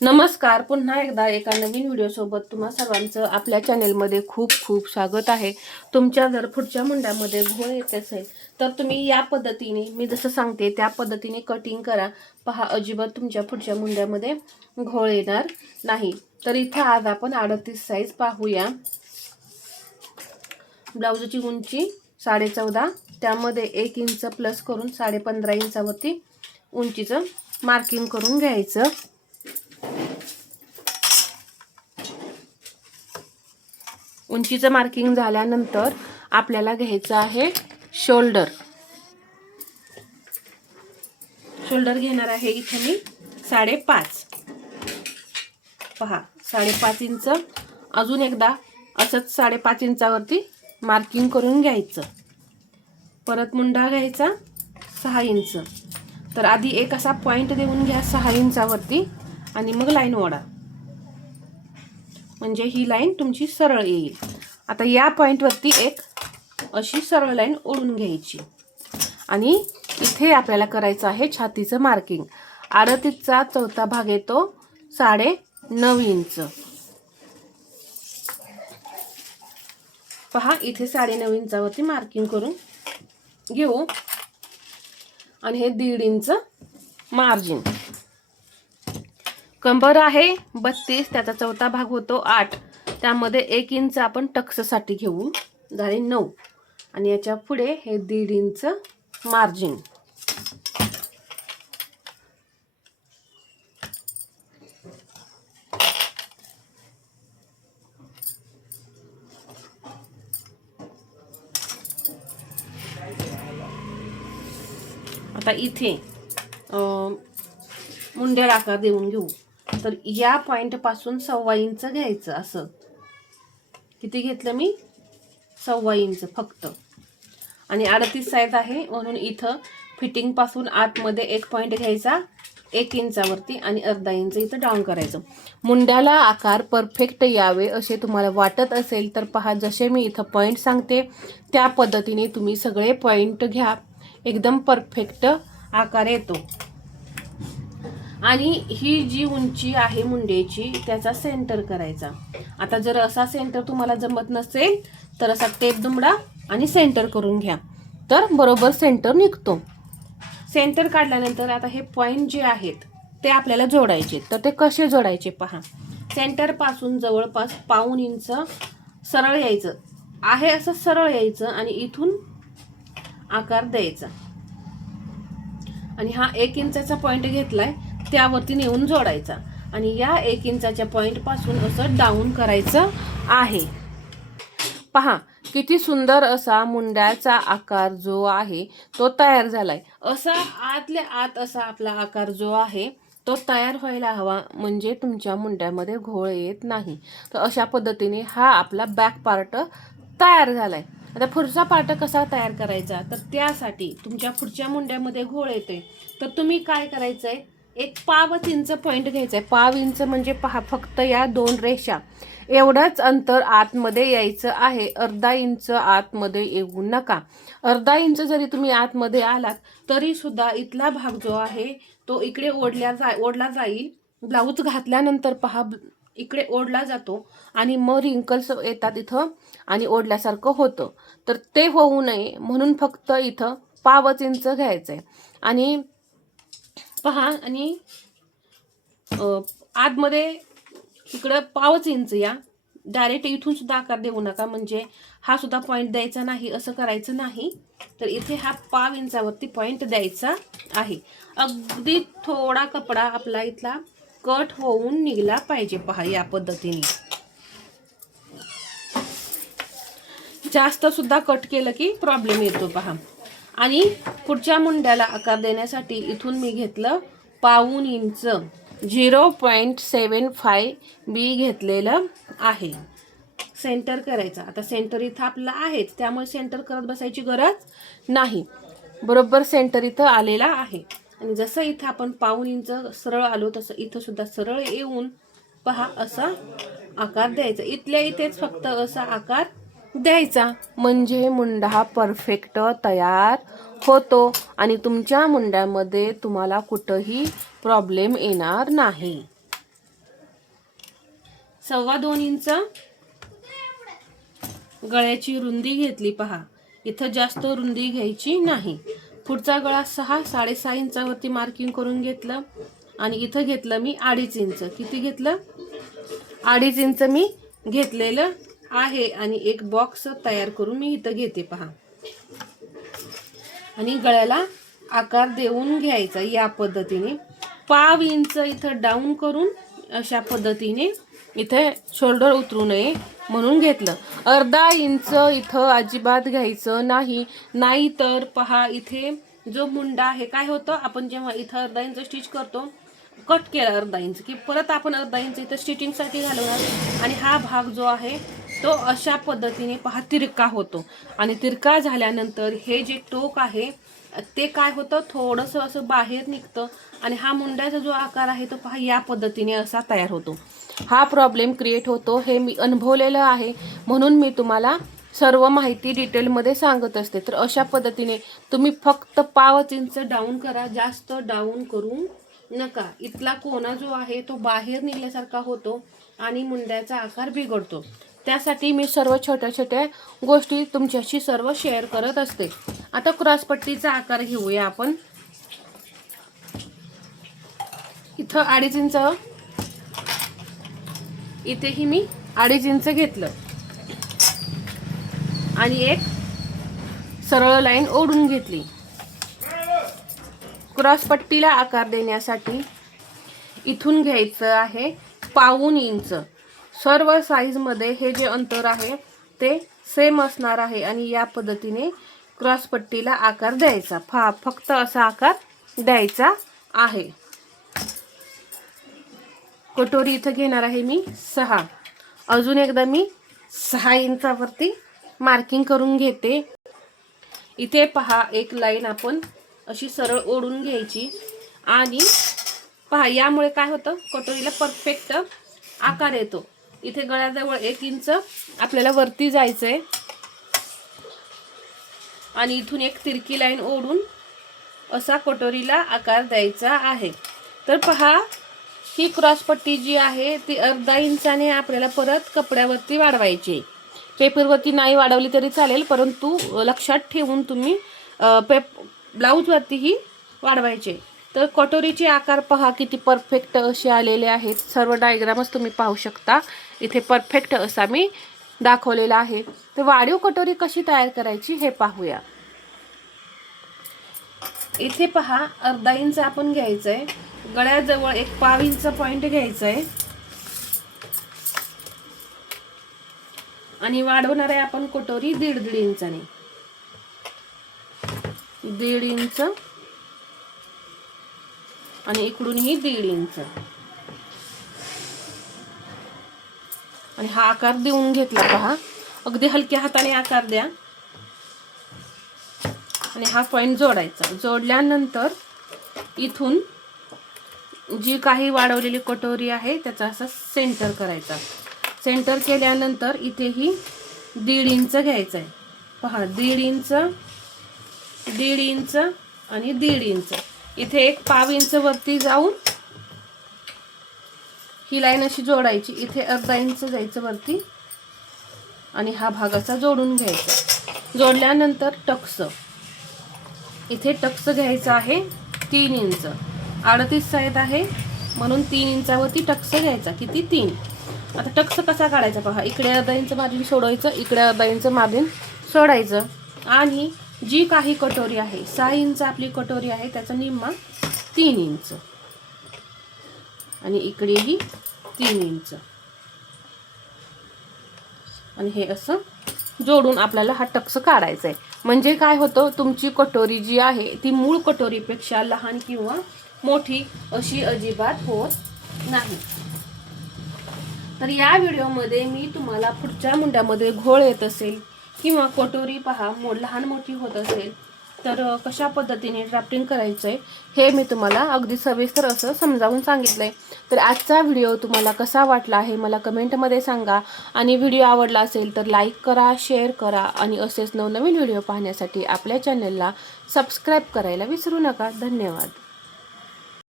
नमस्कार पुन्हा एकदा एका नवीन व्हिडिओसोबत तुम्हा सर्वांचं आपल्या चॅनेलमध्ये खूप खूप स्वागत आहे. तुमच्या जर पुढच्या मुंड्यामध्ये घोळ येत असेल तर तुम्ही या पद्धतीने मी जसं सांगते त्या पद्धतीने कटिंग करा. पहा अजिबात तुमच्या पुढच्या मुंड्यामध्ये घोळ येणार नाही. तर इथे आज आपण अडतीस साईज पाहूया. ब्लाऊजची उंची साडेचौदा त्यामध्ये एक इंच प्लस करून साडे पंधरा इंचावरती उंचीचं मार्किंग करून घ्यायचं. उंचीचं मार्किंग झाल्यानंतर आपल्याला घ्यायचं आहे शोल्डर शोल्डर घेणार आहे इथे मी साडेपाच. पहा साडेपाच इंच. अजून एकदा असंच साडेपाच इंचावरती मार्किंग करून घ्यायचं. परत मुंडा घ्यायचा सहा इंच. तर आधी एक असा पॉईंट देऊन घ्या सहा इंचावरती. आणि मग लाईन ओढा. म्हणजे ही लाईन तुमची सरळ येईल. आता या पॉईंटवरती एक अशी सरळ लाईन ओढून घ्यायची. आणि इथे आपल्याला करायचं आहे छातीचं मार्किंग आडतीचा चौथा भाग येतो साडे नऊ इंच. पहा इथे साडे नऊ इंचावरती मार्किंग करून घेऊ. आणि हे दीड इंच मार्जिन कंबर आहे बत्तीस त्याचा चौथा भाग होतो आठ. त्यामध्ये एक इंच आपण टक्ससाठी घेऊ झाले नऊ. आणि याच्यापुढे हे दीड इंच मार्जिन. आता इथे मुंड्याला मुंड्या आकार देऊन घेऊ. तर या पॉईंटपासून सव्वा इंच घ्यायचं असं. किती घेतलं मी? सव्वा इंच फक्त. आणि अडतीस साईज आहे म्हणून इथं फिटिंगपासून आतमध्ये एक पॉईंट घ्यायचा एक इंचावरती आणि अर्धा इंच इथं डाऊन करायचं. मुंड्याला आकार परफेक्ट यावे असे तुम्हाला वाटत असेल तर पहा जसे मी इथं पॉईंट सांगते त्या पद्धतीने तुम्ही सगळे पॉईंट घ्या. एकदम परफेक्ट आकार येतो. आणि ही जी उंची आहे मुंडेची त्याचा सेंटर करायचा. आता जर असा सेंटर तुम्हाला जमत नसेल तर असा टेप दुमडा आणि सेंटर करून घ्या. तर बरोबर सेंटर निघतो. सेंटर काढल्यानंतर आता हे पॉईंट जे आहेत ते आपल्याला जोडायचे. तर ते कसे जोडायचे पहा. सेंटरपासून जवळपास पाऊन इंच सरळ यायचं. आहे असं सरळ यायचं आणि इथून आकार द्यायचा. आणि हा एक इंचाचा पॉईंट घेतलाय. त्यावरती नेऊन जोडायचा. आणि या एक इंचाच्या पॉईंटपासून असं डाऊन करायचं आहे. पहा किती सुंदर असा मुंड्याचा आकार जो आहे तो तयार झालाय. असा आतल्या आत असा आपला आकार जो आहे तो तयार व्हायला हवा म्हणजे तुमच्या मुंड्यामध्ये घोळ येत नाही. तर अशा पद्धतीने हा आपला बॅक पार्ट तयार झालाय. आता पुढचा पार्ट कसा तयार करायचा? तर त्यासाठी तुमच्या पुढच्या मुंड्यामध्ये घोळ येते तर तुम्ही काय करायचंय? एक पावच इंच पॉईंट घ्यायचा आहे पाव इंच म्हणजे पहा फक्त या दोन रेषा. एवढंच अंतर आतमध्ये यायचं आहे. अर्धा इंच आतमध्ये येऊ नका. अर्धा इंच जरी तुम्ही आतमध्ये आलात तरी सुद्धा इथला भाग जो आहे तो इकडे ओढल्या जा ओढला जाईल. ब्लाऊज घातल्यानंतर पहा इकडे ओढला जातो आणि मग रिंकल्स येतात इथं आणि ओढल्यासारखं होतं. तर ते होऊ नये. म्हणून फक्त इथं पावच इंच घ्यायचं आहे आणि पहा आणि आतमध्ये इकडं पावच इंच या. डायरेक्ट इथून सुद्धा आकार देऊ नका. म्हणजे हा सुद्धा पॉईंट द्यायचा नाही असं करायचं नाही. तर इथे हा पाव इंचावरती पॉईंट द्यायचा आहे. अगदी थोडा कपडा आपला इथला कट होऊन निघला पाहिजे पहा या पद्धतीने. जास्त सुद्धा कट केलं की प्रॉब्लेम येतो पहा. आणि पुढच्या मुंड्याला आकार देण्यासाठी इथून मी घेतलं पाऊन inch. Zero point seven five बी घेतलेलं आहे. सेंटर करायचं. आता सेंटर इथं आपलं आहेच. त्यामुळे सेंटर करत बसायची गरज नाही. बरोबर सेंटर इथं आलेला आहे. आणि जसं इथं आपण पाऊन इंच सरळ आलो तसं इथं सुद्धा सरळ येऊन पहा असा आकार द्यायचा. इथल्या इथेच फक्त असा आकार द्यायचा. म्हणजे मुंडा हा परफेक्ट तयार होतो आणि तुमच्या मुंड्यामध्ये तुम्हाला कुठंही प्रॉब्लेम येणार नाही. सव्वा दोन इंच गळ्याची रुंदी घेतली पहा. इथं जास्त रुंदी घ्यायची नाही. पुढचा गळा सहा साडेसहा इंचावरती मार्किंग करून घेतलं. आणि इथं घेतलं मी अडीच इंच. किती घेतलं? अडीच इंच मी घेतलेलं आहे आणि एक बॉक्स तयार करून मी इथं घेते पहा. आणि गळ्याला आकार देऊन घ्यायचा या पद्धतीने. पाव इंच इथं डाऊन करून अशा पद्धतीने इथे शोल्डर उतरू नये म्हणून घेतलं. अर्धा इंच इथं अजिबात घ्यायचं नाही. नाही तर पहा इथे जो मुंडा आहे काय होतं आपण जेव्हा इथं अर्धा इंच स्टिच करतो कट केला अर्धा इंच की परत आपण अर्धा इंच इथं स्टिचिंगसाठी घालवणार. आणि हा भाग जो आहे तो अशा पद्धतीने पहा तिरका होतो. आणि तिरका झाल्यानंतर हे जे टोक आहे ते काय होतं? थोडंसं असं बाहेर निघतं आणि हा मुंड्याचा जो आकार आहे तो पहा या पद्धतीने असा तयार होतो. हा प्रॉब्लेम क्रिएट होतो हे मी अनुभवलेलं आहे. म्हणून मी तुम्हाला सर्व माहिती डिटेलमध्ये सांगत असते. तर अशा पद्धतीने तुम्ही फक्त पावच इंच डाऊन करा. जास्त डाऊन करू नका. इथला कोना जो आहे तो बाहेर निघल्यासारखा होतो आणि मुंड्याचा आकार बिघडतो. त्यासाठी मी सर्व छोट्या छोट्या गोष्टी तुमच्याशी सर्व शेअर करत असते. आता क्रॉसपट्टीचा आकार घेऊया आपण. इथं अडीच इंच. इथेही मी अडीच इंच घेतलं. आणि एक सरळ लाईन ओढून घेतली. क्रॉसपट्टीला आकार देण्यासाठी इथून घ्यायचं आहे पाऊन इंच. सर्व साईजमध्ये हे जे अंतर आहे ते सेम असणार आहे आणि या पद्धतीने क्रॉसपट्टीला आकार द्यायचा. फा फक्त असा आकार द्यायचा आहे. कटोरी इथं घेणार आहे मी सहा. अजून एकदा मी सहा इंचावरती मार्किंग करून घेते. इथे पहा एक लाईन आपण अशी सरळ ओढून घ्यायची. आणि पहा यामुळे काय होतं? कटोरीला परफेक्ट आकार येतो. इथे गळ्याजवळ एक इंच आपल्याला वरती जायचं आहे आणि इथून एक तिरकी लाईन ओढून असा कटोरीला आकार द्यायचा आहे. तर पहा ही क्रॉसपट्टी जी आहे ती अर्धा इंचाने आपल्याला परत कपड्यावरती वाढवायची. पेपरवरती नाही वाढवली तरी चालेल परंतु लक्षात ठेवून तुम्ही अ, पेप ब्लाऊजवरतीही वाढवायचे. तर कटोरीचे आकार पहा किती परफेक्ट असे आलेले आहेत. सर्व डायग्रामच तुम्ही पाहू शकता. इथे परफेक्ट असा मी दाखवलेला आहे. तर वाढीव कटोरी कशी तयार करायची हे पाहूया. इथे पहा अर्धा इंच आपण घ्यायचं आहे गळ्याजवळ एक पाव इंच पॉईंट घ्यायचा आहे आणि वाढवणार आहे आपण कटोरी दीड दीड इंचाने. दीड इंच आणि इकडूनही दीड इंच. आणि हा आकार देऊन घेतला पहा. अगदी हलक्या हाताने आकार द्या. आणि हा पॉईंट जोडायचा. जोडल्यानंतर इथून जी काही वाढवलेली कटोरी आहे त्याचा असा सेंटर करायचा. सेंटर केल्यानंतर इथेही दीड इंच घ्यायचं आहे पहा दीड इंच दीड इंच आणि दीड इंच. इथे एक पाव इंच वरती जाऊन ही लाईन अशी जोडायची. इथे अर्धा इंच जायचं वरती आणि हा भाग असा जोडून घ्यायचा. जोडल्यानंतर टक्स. इथे टक्स घ्यायचं आहे तीन इंच. अडतीस साईज आहे म्हणून तीन इंचावरती टक्स घ्यायचा. किती? तीन. आता टक्स कसा काढायचा पहा. इकडे अर्धा इंच मार्जिन सोडायचं इकडे अर्धा इंच मार्जिन सोडायचं. आणि जी काही कटोरी आहे सहा इंच आपली कटोरी आहे त्याचा निम्मा तीन इंच. आणि इकडेही तीन इंच. आणि हे असं जोडून आपल्याला हा टक्स काढायचा आहे. म्हणजे काय होतं तुमची कटोरी जी आहे ती मूळ कटोरीपेक्षा लहान किंवा मोठी अशी अजिबात होत नाही. तर या व्हिडिओमध्ये मी तुम्हाला पुढच्या मुंड्यामध्ये घोळ येत असेल किंवा कटोरी पहा मो लहान मोठी होत असेल तर कशा पद्धतीने ड्राफ्टिंग करायचं आहे हे मी तुम्हाला अगदी सविस्तर असं समजावून सांगितलं आहे तर आजचा व्हिडिओ तुम्हाला कसा वाटला आहे मला कमेंटमध्ये सांगा. आणि व्हिडिओ आवडला असेल तर लाईक करा शेअर करा आणि असेच नवनवीन व्हिडिओ पाहण्यासाठी आपल्या चॅनलला सबस्क्राईब करायला विसरू नका. धन्यवाद.